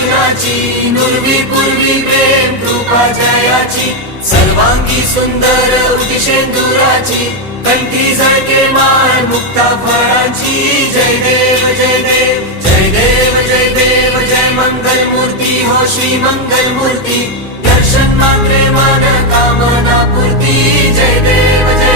विघ्नाची नुरवी पूर्वी प्रेम कृपा जयाची सर्वांगी सुंदर उदिशेंदुराची कंठी झळके माळ मुक्ता फळाची जय देव जय देव जय देव जय देव जय मंगल मूर्ती हो श्री मंगल मूर्ती दर्शन मात्रे मन कामना पूर्ती जय देव जय